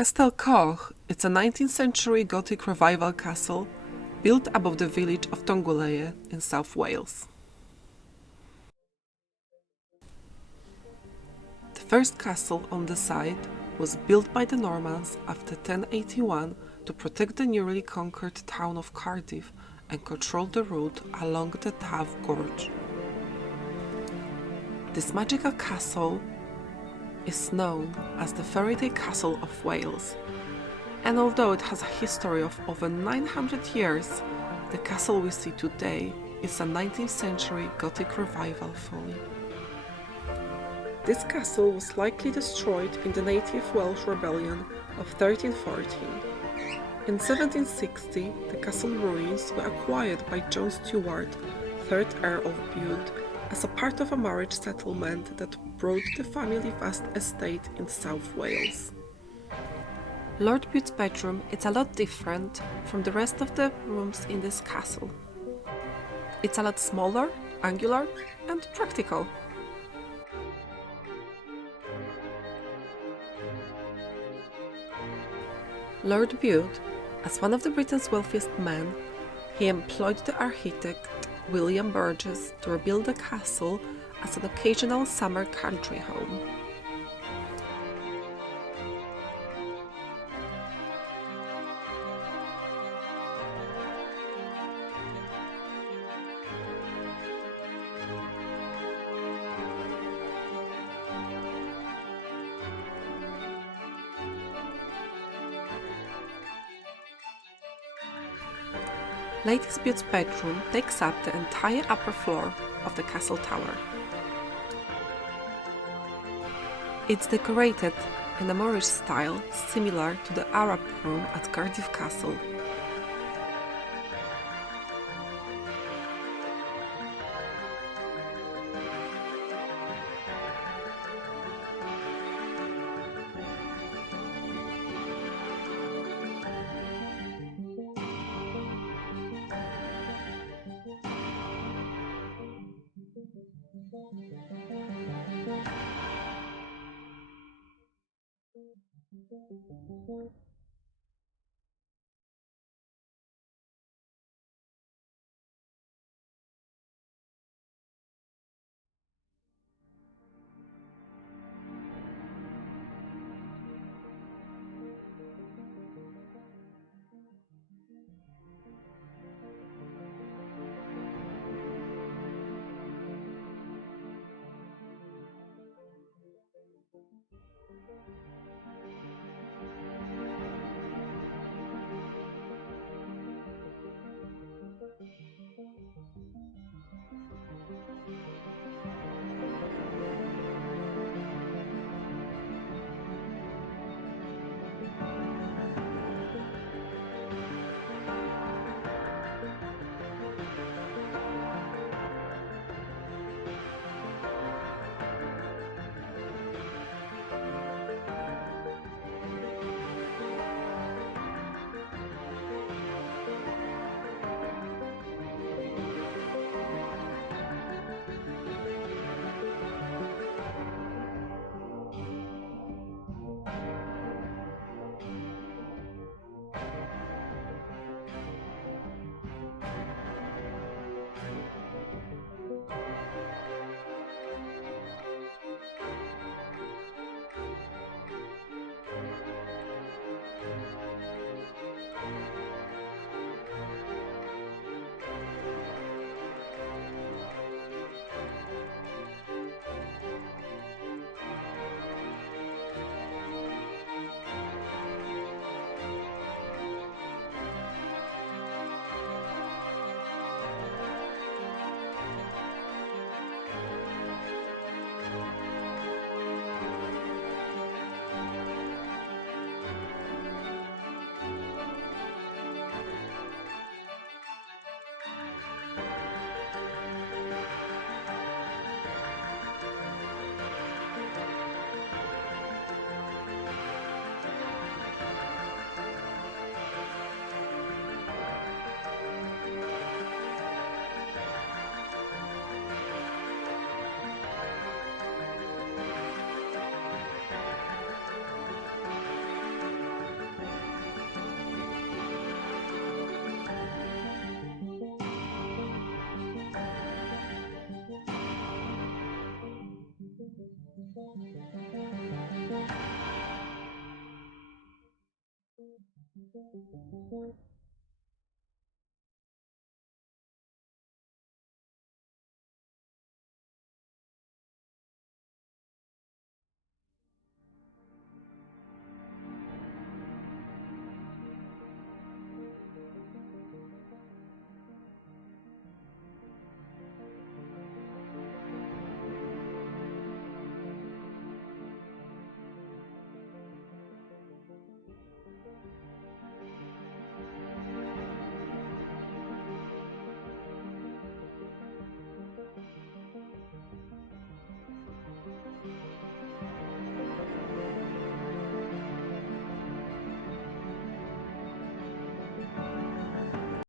Castell Coch is a 19th century Gothic revival castle built above the village of Tonguleye in South Wales. The first castle on the site was built by the Normans after 1081 to protect the newly conquered town of Cardiff and control the route along the Taff Gorge. This magical castle is known as the Fairytale Castle of Wales, and although it has a history of over 900 years, the castle we see today is a 19th century Gothic revival folly. This castle was likely destroyed in the Native Welsh Rebellion of 1314. In 1760, the castle ruins were acquired by John Stewart, 3rd Earl of Bute, as a part of a marriage settlement that brought the family vast estate in South Wales. Lord Bute's bedroom is a lot different from the rest of the rooms in this castle. It's a lot smaller, angular, and practical. Lord Bute, as one of the Britain's wealthiest men, he employed the architect William Burgess to rebuild the castle as an occasional summer country home. Lady Bute's bedroom takes up the entire upper floor of the castle tower. It's decorated in a Moorish style similar to the Arab room at Cardiff Castle.